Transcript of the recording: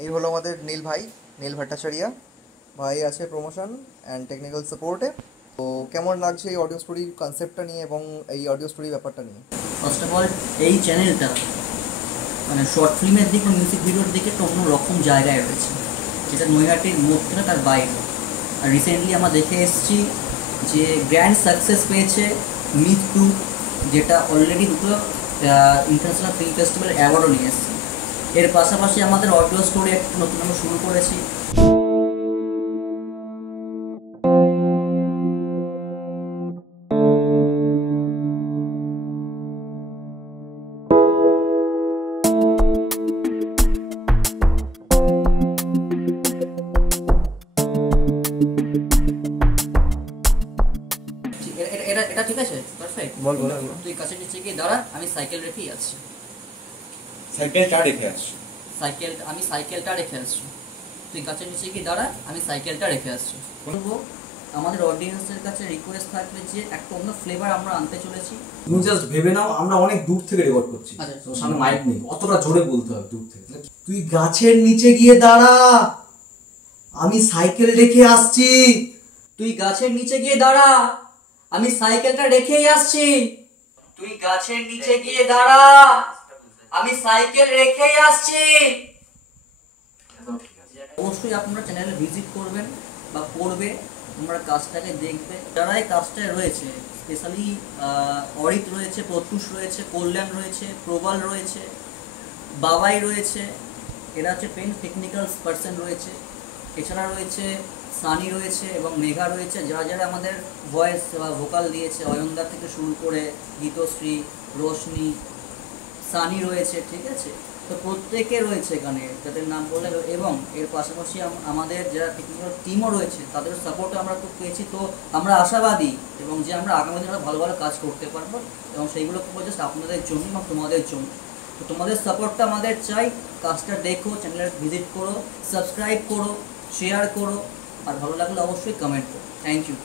এই হলো আমাদের নীল ভাই, নীল ভট্টাচার্য ভাই আছে প্রমোশন অ্যান্ড টেকনিক্যাল সাপোর্টে। তো কেমন লাগছে এই অডিও স্টোরির কনসেপ্টটা নিয়ে এবং এই অডিও স্টোরি ব্যাপারটা নিয়ে? ফার্স্ট অফ অল, এই চ্যানেলটা মানে শর্ট ফিল্মের দিকে, মিউজিক ভিডিওর দিকে একটা অন্য রকম জায়গায় রয়েছে, যেটা নৈহাটির মধ্যে না, তার বাইরে। আর রিসেন্টলি আমরা দেখে এসেছি যে গ্র্যান্ড সাকসেস পেয়েছে মিথ টু, যেটা অলরেডি দুটো ইন্টারন্যাশনাল ফিল্ম ফেস্টিভ্যাল অ্যাওয়ার্ডও নিয়ে এসেছে। এর পাশাপাশি আমাদের অডিও স্টোরি একটা নতুন আমরা শুরু করেছি। এটা এটা ঠিক আছে, পারফেক্ট। বল বল। তুই কাছে নিচে গিয়ে দাঁড়া, আমি সাইকেল রেখেই আছি। সাইকেলটা রেখে আসছি। আমি সাইকেলটা রেখে আসছি। তুই গাছের নিচে গিয়ে দাঁড়া, আমি সাইকেলটা রেখে আসছি। বলবো আমাদের অডিয়েন্সের কাছে রিকোয়েস্ট থাকবে যে একটা অন্য ফ্লেভার আমরা আনতে চলেছি। তুমি জাস্ট ভেবে নাও আমরা অনেক দূর থেকে রেকর্ড করছি, আচ্ছা। তোর সামনে মাইক নেই, অতটা জোরে বলতে হবে দূর থেকে। তুই গাছের নিচে গিয়ে দাঁড়া, আমি সাইকেল রেখে আসছি। তুই গাছের নিচে গিয়ে দাঁড়া, আমি সাইকেলটা রেখেই আসছি। তুই গাছের নিচে গিয়ে দাঁড়া, আমি সাইকেল রেখেই আসছি। অবশ্যই আপনারা চ্যানেলে ভিজিট করবেন বা করবে, তোমরা কাজটাকে দেখবে। যারা এই কাজটায় রয়েছে, স্পেশালি অরিত রয়েছে, প্রত্যুষ রয়েছে, কল্যাণ রয়েছে, প্রবাল রয়েছে, বাবাই রয়েছে, এরা হচ্ছে পেন টেকনিক্যাল পার্সন রয়েছে। এছাড়া রয়েছে সানি রয়েছে এবং মেঘা রয়েছে, যারা যারা আমাদের ভয়েস বা ভোকাল দিয়েছে, অয়নদা থেকে শুরু করে গীতশ্রী, রোশনি, সানি রয়েছে, ঠিক আছে। তো প্রত্যেকে রয়েছে এখানে, যাদের নাম বললে। এবং এর পাশাপাশি আমাদের যারা টেকনিক্যাল টিমও রয়েছে, তাদের সাপোর্টও আমরা খুব পেয়েছি। তো আমরা আশাবাদী এবং যে আমরা আগামী দিনে ভালো ভালো কাজ করতে পারবো, এবং সেইগুলো খুব জাস্ট আপনাদের জন্য এবং তোমাদের জন্য। তো তোমাদের সাপোর্টটা আমাদের চাই। কাজটা দেখো, চ্যানেলে ভিজিট করো, সাবস্ক্রাইব করো, শেয়ার করো, আর ভালো লাগলে অবশ্যই কমেন্ট করো। Thank you.